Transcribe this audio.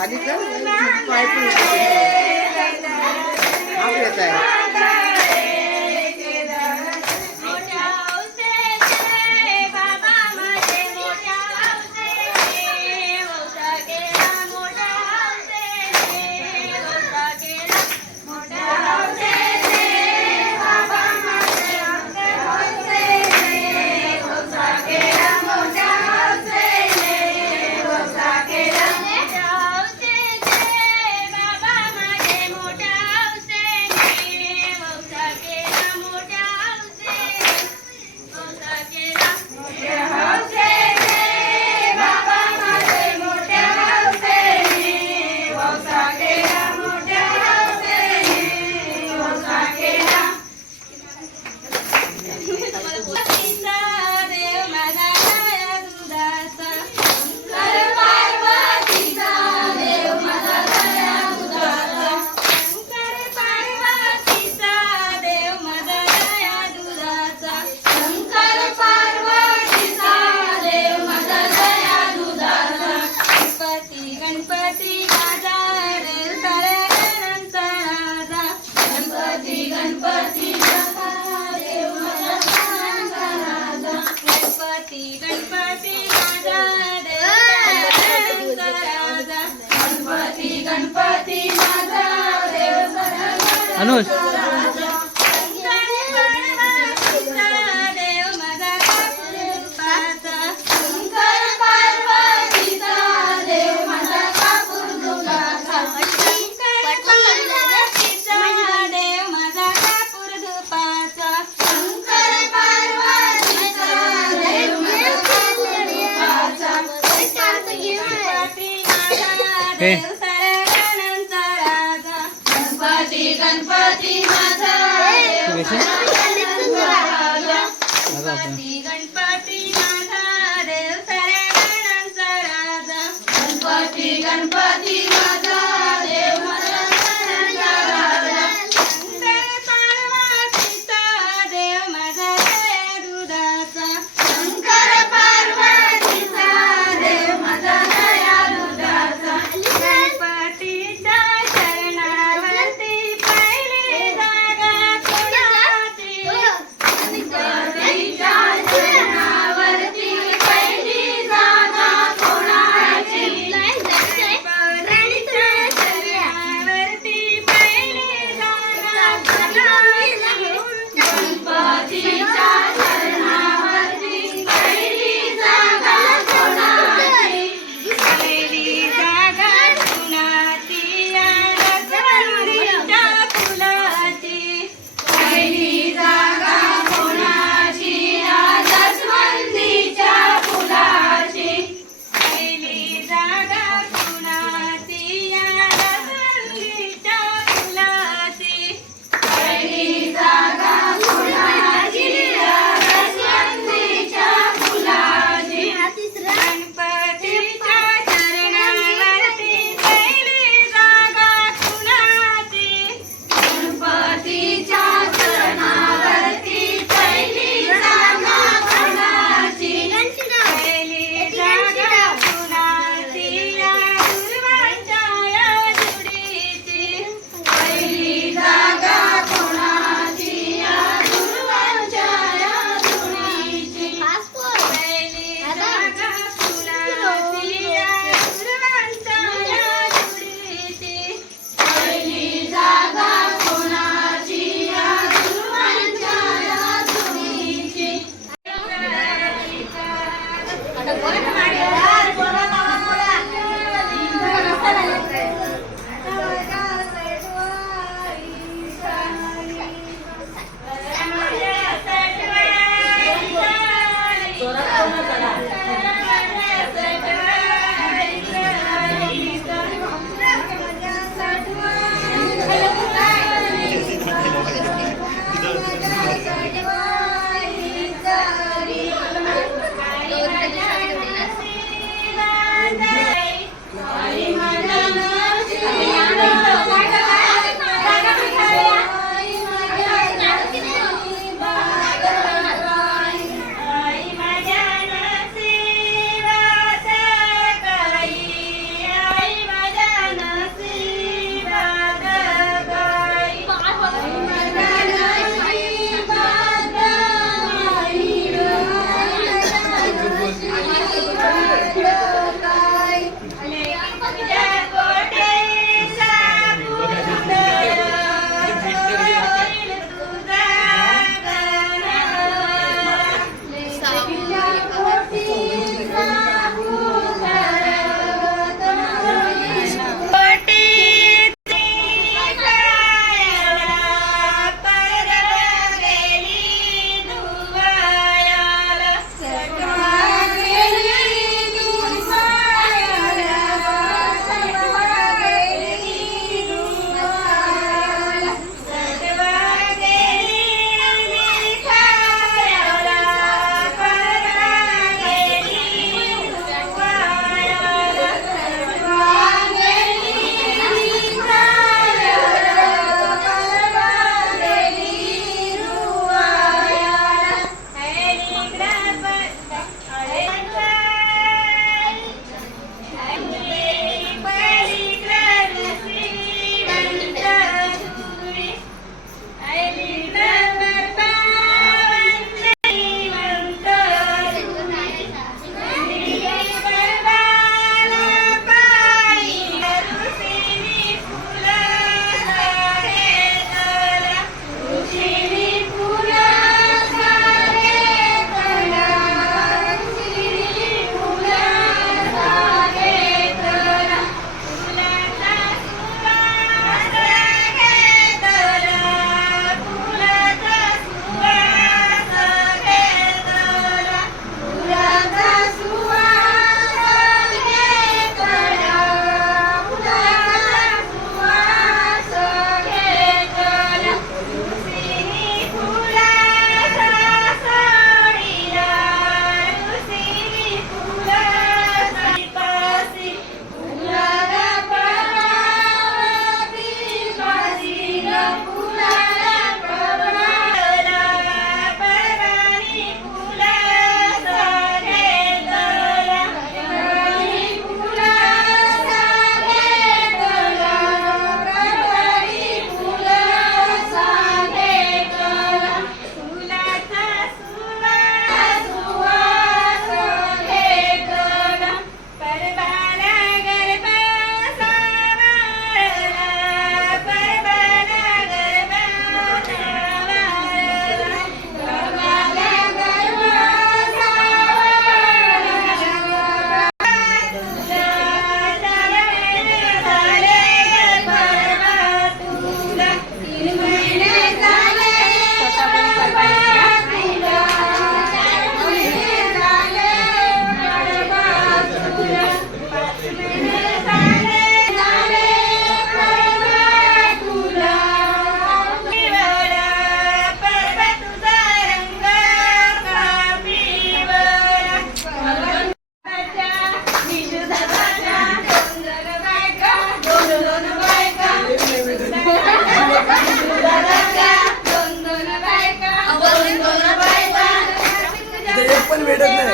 खाली कर पाय पण Yeah. अनुज